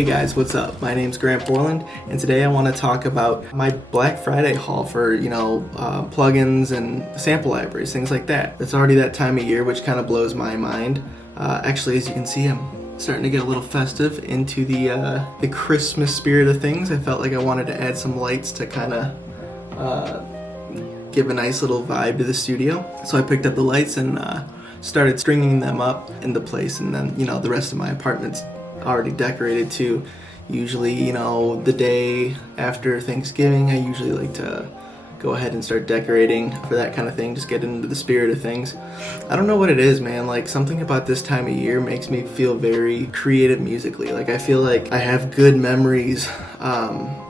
Hey guys, what's up? My name's Grant Borland, and today I want to talk about my Black Friday haul for, plugins and sample libraries, things like that. It's already that time of year, which kind of blows my mind. Actually, as you can see, I'm starting to get a little festive into the Christmas spirit of things. I felt like I wanted to add some lights to kind of give a nice little vibe to the studio. So I picked up the lights and started stringing them up into place, and then, the rest of my apartment's already decorated too. Usually, the day after Thanksgiving, I usually like to go ahead and start decorating for that kind of thing, just get into the spirit of things. I don't know what it is, man, like something about this time of year makes me feel very creative musically. Like I feel like I have good memories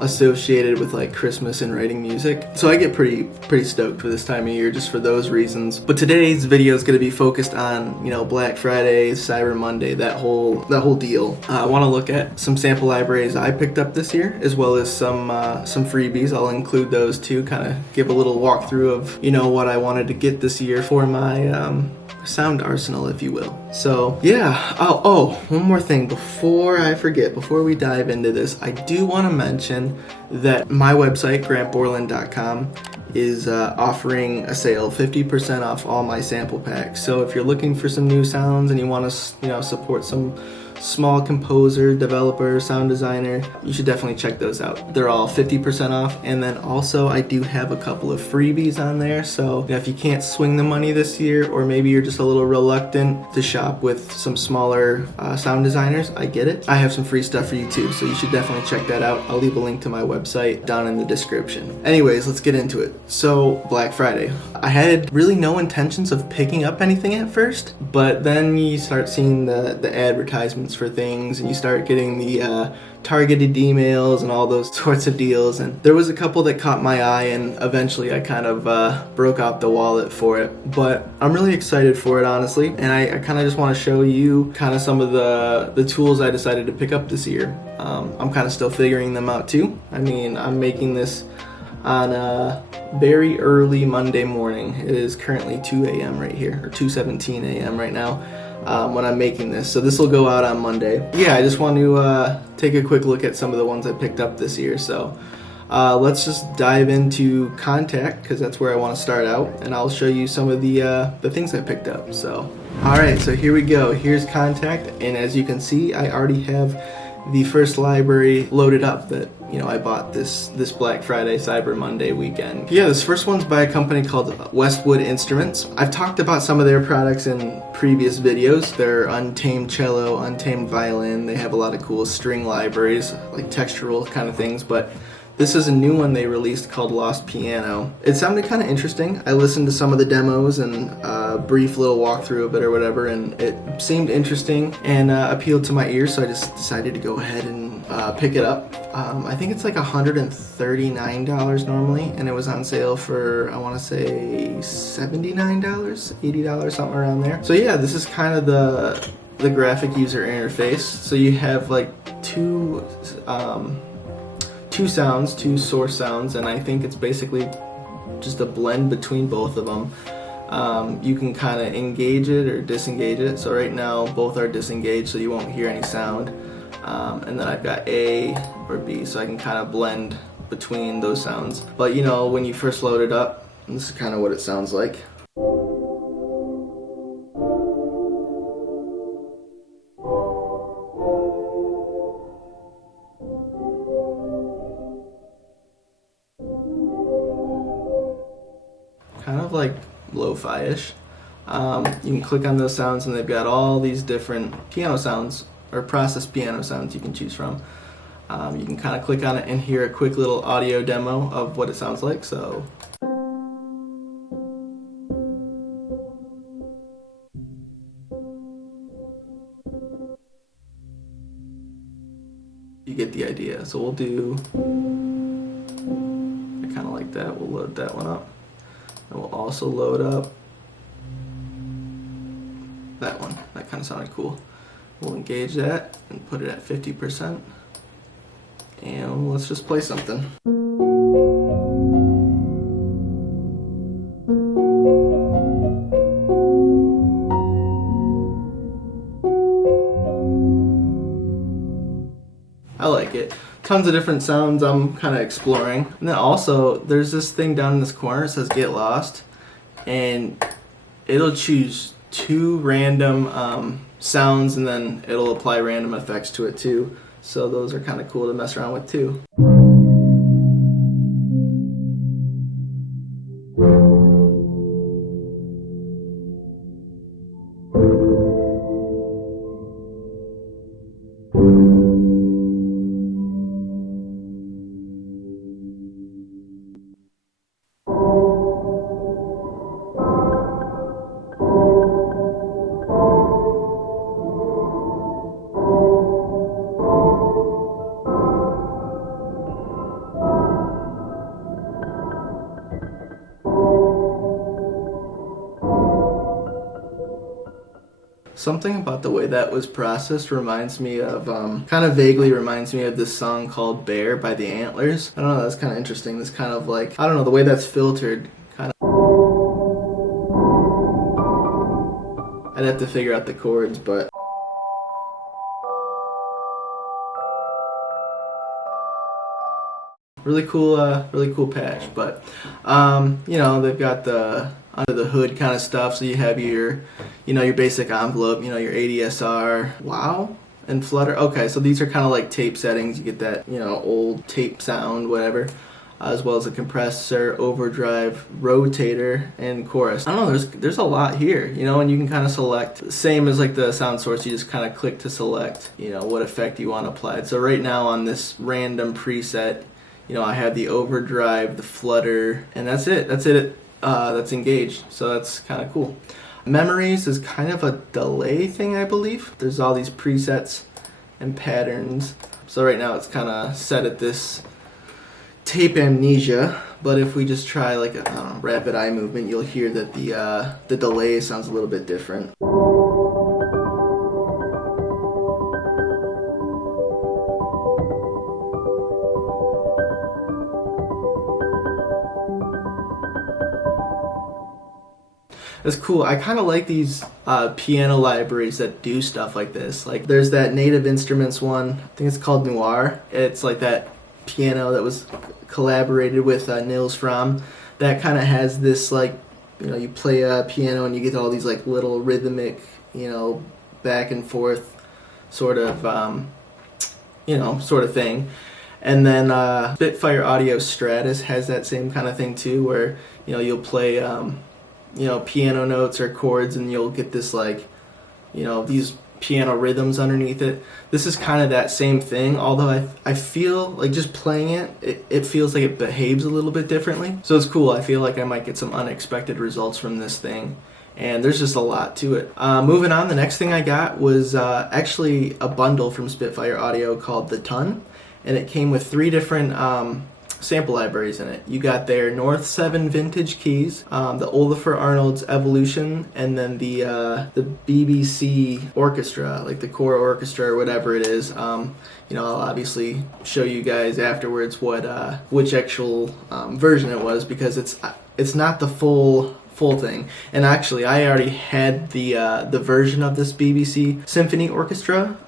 associated with like Christmas and writing music. So I get pretty stoked for this time of year just for those reasons. But today's video is going to be focused on, Black Friday, Cyber Monday, that whole deal. I want to look at some sample libraries I picked up this year, as well as some freebies. I'll include those too, kind of give a little walkthrough of, what I wanted to get this year for my sound arsenal, if you will. So yeah. Oh, one more thing before I forget, before we dive into this, I do want to mention that my website, grantborland.com, is offering a sale, 50% off all my sample packs. So if you're looking for some new sounds and you want to support some small composer, developer, sound designer, you should definitely check those out. They're all 50% off. And then also I do have a couple of freebies on there. So if you can't swing the money this year, or maybe you're just a little reluctant to shop with some smaller sound designers, I get it. I have some free stuff for you too. So you should definitely check that out. I'll leave a link to my website down in the description. Anyways, let's get into it. So Black Friday, I had really no intentions of picking up anything at first, but then you start seeing the advertisements for things, and you start getting the targeted emails and all those sorts of deals, and there was a couple that caught my eye, and eventually I kind of broke out the wallet for it. But I'm really excited for it, honestly, and I kind of just want to show you kind of some of the tools I decided to pick up this year. I'm kind of still figuring them out too. I mean, I'm making this on a very early Monday morning. It is currently 2 a.m. right here, or 2:17 a.m. right now when I'm making this. So this will go out on Monday. Yeah, I just want to take a quick look at some of the ones I picked up this year. So let's just dive into Kontakt, because that's where I want to start out, and I'll show you some of the things I picked up. So alright, so here we go. Here's Kontakt, and as you can see, I already have the first library loaded up that I bought this Black Friday Cyber Monday weekend. Yeah, this first one's by a company called Westwood Instruments. I've talked about some of their products in previous videos. They're Untamed Cello, Untamed Violin. They have a lot of cool string libraries, like textural kind of things, but this is a new one they released called Lost Piano. It sounded kind of interesting. I listened to some of the demos and a brief little walkthrough of it or whatever, and it seemed interesting and appealed to my ears, so I just decided to go ahead and pick it up. I think it's like $139 normally, and it was on sale for, I want to say, $79, $80, something around there. So yeah, this is kind of the graphic user interface. So you have like two sounds, two source sounds, and I think it's basically just a blend between both of them. You can kind of engage it or disengage it. So right now both are disengaged, so you won't hear any sound. And then I've got A or B, so I can kind of blend between those sounds. But when you first load it up, this is kind of what it sounds like. Kind of like lo-fi-ish. You can click on those sounds, and they've got all these different piano sounds or processed piano sounds you can choose from. You can kind of click on it and hear a quick little audio demo of what it sounds like. So you get the idea. So we'll do, I kind of like that. We'll load that one up. And we'll also load up that one. That kind of sounded cool. We'll engage that and put it at 50%. And let's just play something. I like it. Tons of different sounds I'm kind of exploring. And then also, there's this thing down in this corner that says Get Lost, and it'll choose 2 random sounds, and then it'll apply random effects to it too. So those are kind of cool to mess around with too. Something about the way that was processed reminds me of, kind of vaguely reminds me of this song called Bear by the Antlers. I don't know, that's kind of interesting. This kind of like, I don't know, the way that's filtered, kind of. I'd have to figure out the chords, but. Really cool patch, but you know, they've got the under the hood kind of stuff, so you have your, you know, your basic envelope, you know, your ADSR, wow, and Flutter. Okay, so these are kind of like tape settings. You get that, you know, old tape sound, whatever, as well as a compressor, overdrive, rotator, and chorus. I don't know, there's a lot here, you know, and you can kind of select, same as like the sound source, you just kind of click to select, you know, what effect you want applied. So right now on this random preset, you know, I have the overdrive, the flutter, and that's it. That's engaged. So that's kind of cool. Memories is kind of a delay thing, I believe. There's all these presets and patterns. So right now it's kind of set at this tape amnesia. But if we just try like a rapid eye movement, you'll hear that the delay sounds a little bit different. It's cool. I kind of like these piano libraries that do stuff like this. Like there's that Native Instruments one, I think it's called Noir. It's like that piano that was collaborated with Nils Fromm. That kind of has this like, you know, you play a piano and you get all these like little rhythmic, you know, back and forth sort of, you know, sort of thing. And then Spitfire Audio Stratus has that same kind of thing too, where, you know, you'll play you know, piano notes or chords, and you'll get this like, you know, these piano rhythms underneath it. This is kind of that same thing, although I feel like just playing it feels like it behaves a little bit differently. So it's cool. I feel like I might get some unexpected results from this thing, and there's just a lot to it. Moving on, the next thing I got was actually a bundle from Spitfire Audio called The Ton, and it came with 3 different sample libraries in it. You got their North 7 vintage keys, the Olafur Arnold's Evolution, and then the BBC Orchestra, like the core orchestra or whatever it is. You know, I'll obviously show you guys afterwards what which actual version it was, because it's not the full thing. And actually, I already had the version of this BBC Symphony Orchestra.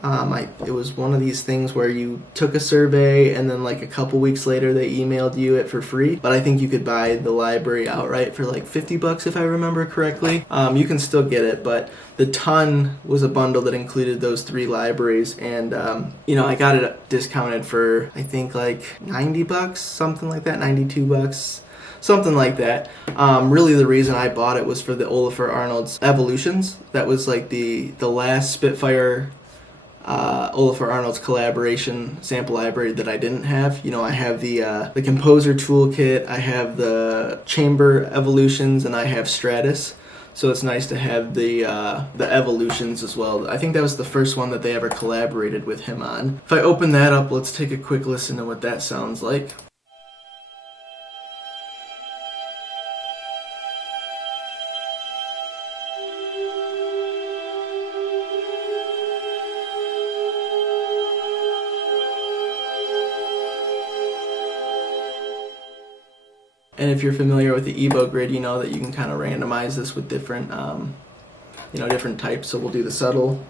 It was one of these things where you took a survey and then like a couple weeks later they emailed you it for free. But I think you could buy the library outright for like $50 if I remember correctly. You can still get it, but the Ton was a bundle that included those 3 libraries, and you know, I got it discounted for I think like $90, something like that, $92. Something like that. Really the reason I bought it was for the Olafur Arnold's Evolutions. That was like the last Spitfire Olafur Arnold's collaboration sample library that I didn't have. You know, I have the Composer Toolkit, I have the Chamber Evolutions, and I have Stratus. So it's nice to have the Evolutions as well. I think that was the first one that they ever collaborated with him on. If I open that up, let's take a quick listen to what that sounds like. And if you're familiar with the EBow grid, you know that you can kind of randomize this with different, you know, different types. So we'll do the subtle.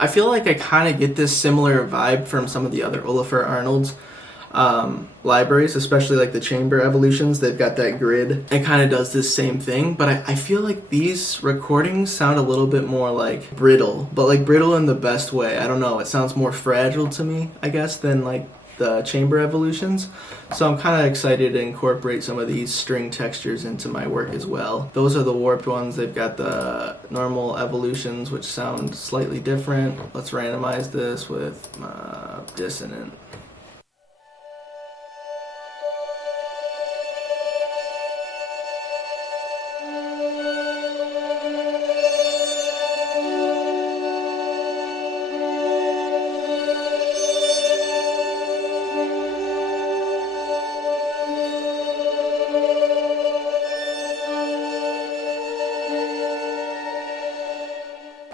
I feel like I kind of get this similar vibe from some of the other Olafur Arnold's libraries, especially like the Chamber Evolutions. They've got that grid. It kind of does this same thing, but I feel like these recordings sound a little bit more like brittle, but like brittle in the best way. I don't know. It sounds more fragile to me, I guess, than like the Chamber Evolutions. So I'm kind of excited to incorporate some of these string textures into my work as well. Those are the warped ones. They've got the normal evolutions, which sound slightly different. Let's randomize this with dissonant.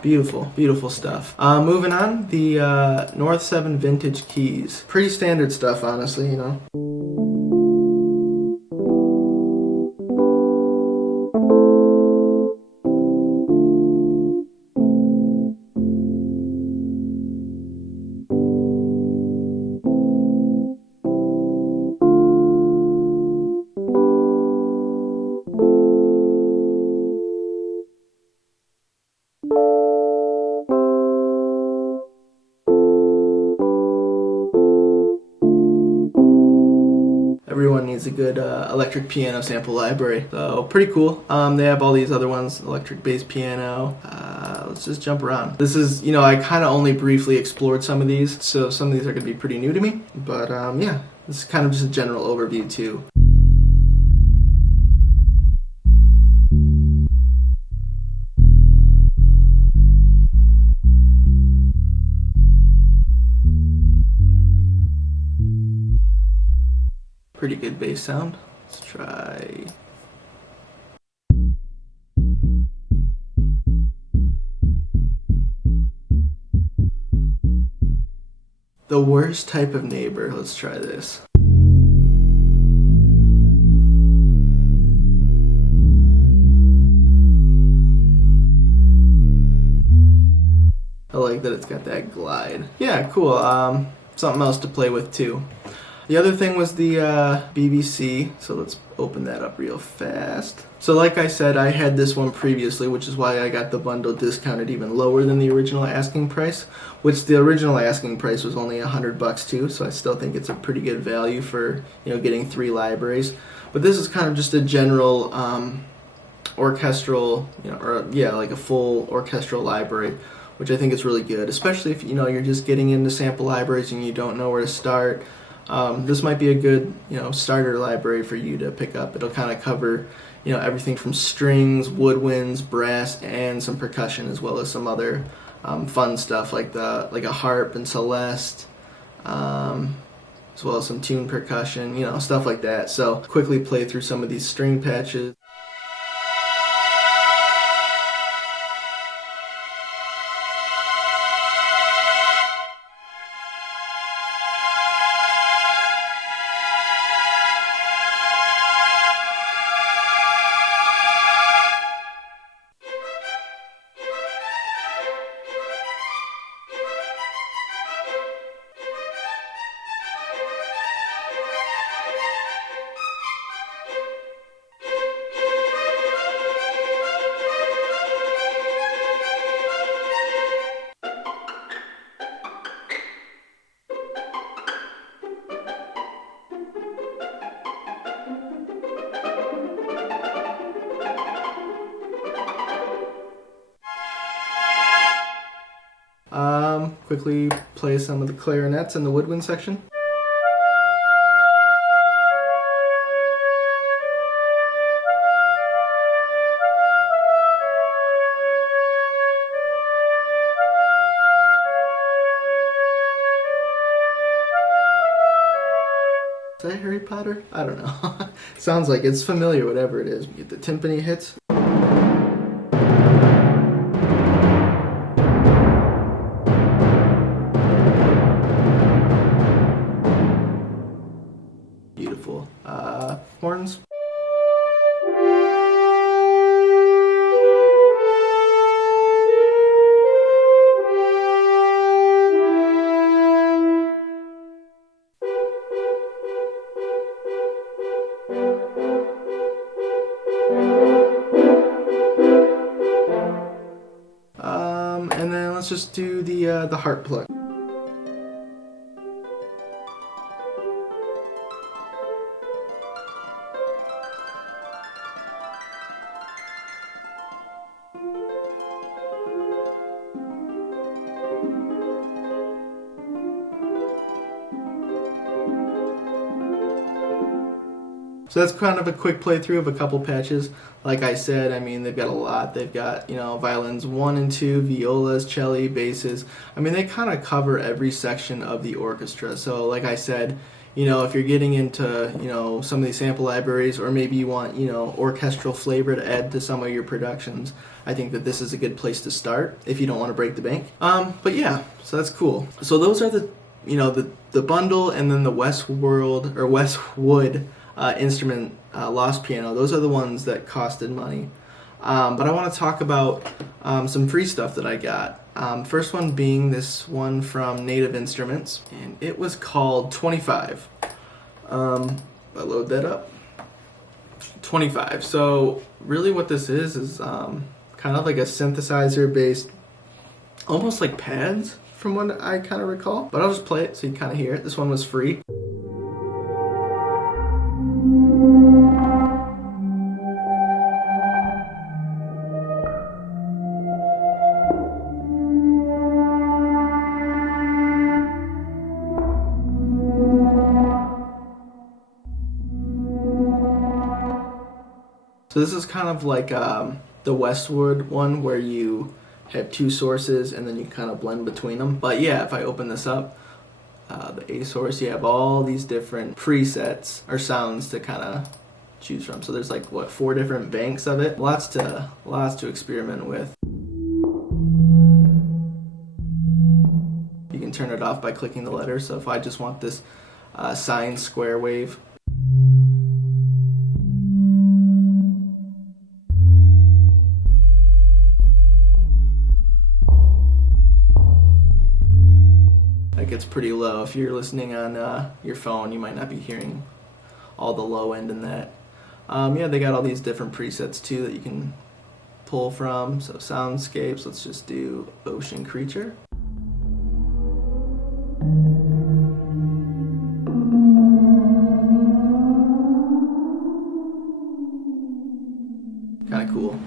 Beautiful, beautiful stuff. Moving on, the North 7 Vintage Keys. Pretty standard stuff, honestly, you know. Everyone needs a good electric piano sample library. So pretty cool. They have all these other ones, electric bass piano. Let's just jump around. This is, you know, I kind of only briefly explored some of these, so some of these are going to be pretty new to me. But yeah, this is kind of just a general overview too. Pretty good bass sound. Let's try. The worst type of neighbor. Let's try this. I like that it's got that glide. Yeah, cool. Something else to play with too. The other thing was the BBC, so let's open that up real fast. So like I said, I had this one previously, which is why I got the bundle discounted even lower than the original asking price, which the original asking price was only $100 too, so I still think it's a pretty good value for, you know, getting 3 libraries. But this is kind of just a general orchestral, you know, or yeah, like a full orchestral library, which I think is really good, especially if, you know, you're just getting into sample libraries and you don't know where to start. This might be a good, you know, starter library for you to pick up. It'll kind of cover, you know, everything from strings, woodwinds, brass, and some percussion, as well as some other fun stuff like a harp and celeste, as well as some tuned percussion, you know, stuff like that. So quickly play through some of these string patches. Quickly play some of the clarinets in the woodwind section. Is that Harry Potter? I don't know. Sounds like it's familiar, whatever it is. We get the timpani hits. Beautiful. Horns. just do the heart plug. So that's kind of a quick playthrough of a couple patches. Like I said, I mean, they've got a lot. They've got, violins 1 and 2, violas, cello, basses. I mean, they kind of cover every section of the orchestra. So like I said, if you're getting into, some of these sample libraries, or maybe you want, orchestral flavor to add to some of your productions, I think that this is a good place to start if you don't want to break the bank. But yeah, so that's cool. So those are the bundle, and then the Westwood instrument Lost Piano. Those are the ones that costed money. But I want to talk about some free stuff that I got. First one being this one from Native Instruments, and it was called 25. I load that up. 25. So really what this is kind of like a synthesizer based, almost like pads from what I kind of recall. But I'll just play it so you kind of hear it. This one was free. So this is kind of like the Westwood one, where you have two sources and then you kind of blend between them. But yeah, if I open this up, the A source, you have all these different presets or sounds to kind of choose from. So there's like 4 different banks of it. Lots to experiment with. You can turn it off by clicking the letter. So if I just want this sine square wave, that gets pretty low. If you're listening on your phone, you might not be hearing all the low end in that. Yeah, they got all these different presets too that you can pull from. So soundscapes, let's just do Ocean Creature. Kind of cool.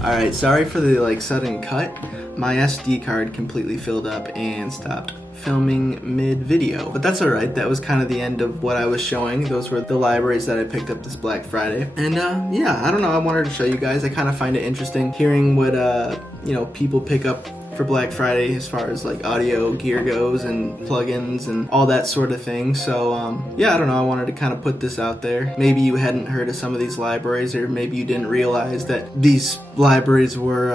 Alright, sorry for the sudden cut. My SD card completely filled up and stopped filming mid-video. But that's alright, that was kind of the end of what I was showing. Those were the libraries that I picked up this Black Friday. And yeah, I don't know, I wanted to show you guys. I kind of find it interesting hearing what people pick up for Black Friday as far as audio gear goes and plugins and all that sort of thing. So yeah, I don't know, I wanted to kind of put this out there. Maybe you hadn't heard of some of these libraries, or maybe you didn't realize that these libraries were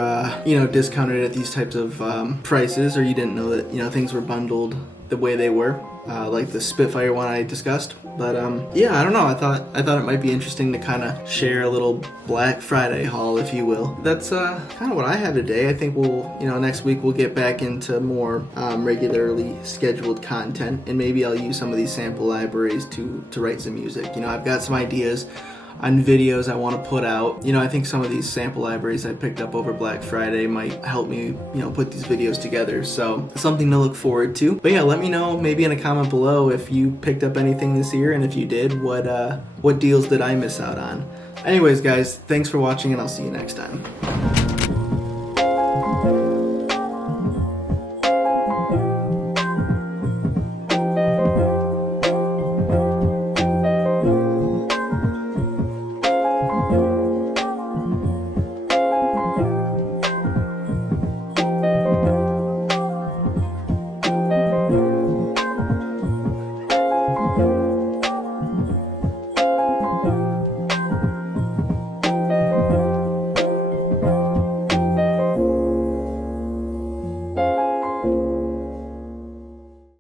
discounted at these types of prices, or you didn't know that things were bundled the way they were, like the Spitfire one I discussed. But yeah, I don't know, I thought it might be interesting to kind of share a little Black Friday haul, if you will. That's kind of what I have today. I think we'll next week we'll get back into more regularly scheduled content, and maybe I'll use some of these sample libraries to write some music. I've got some ideas on videos I want to put out. I think some of these sample libraries I picked up over Black Friday might help me, put these videos together. So something to look forward to. But yeah, let me know maybe in a comment below if you picked up anything this year, and if you did, what deals did I miss out on? Anyways, guys, thanks for watching, and I'll see you next time.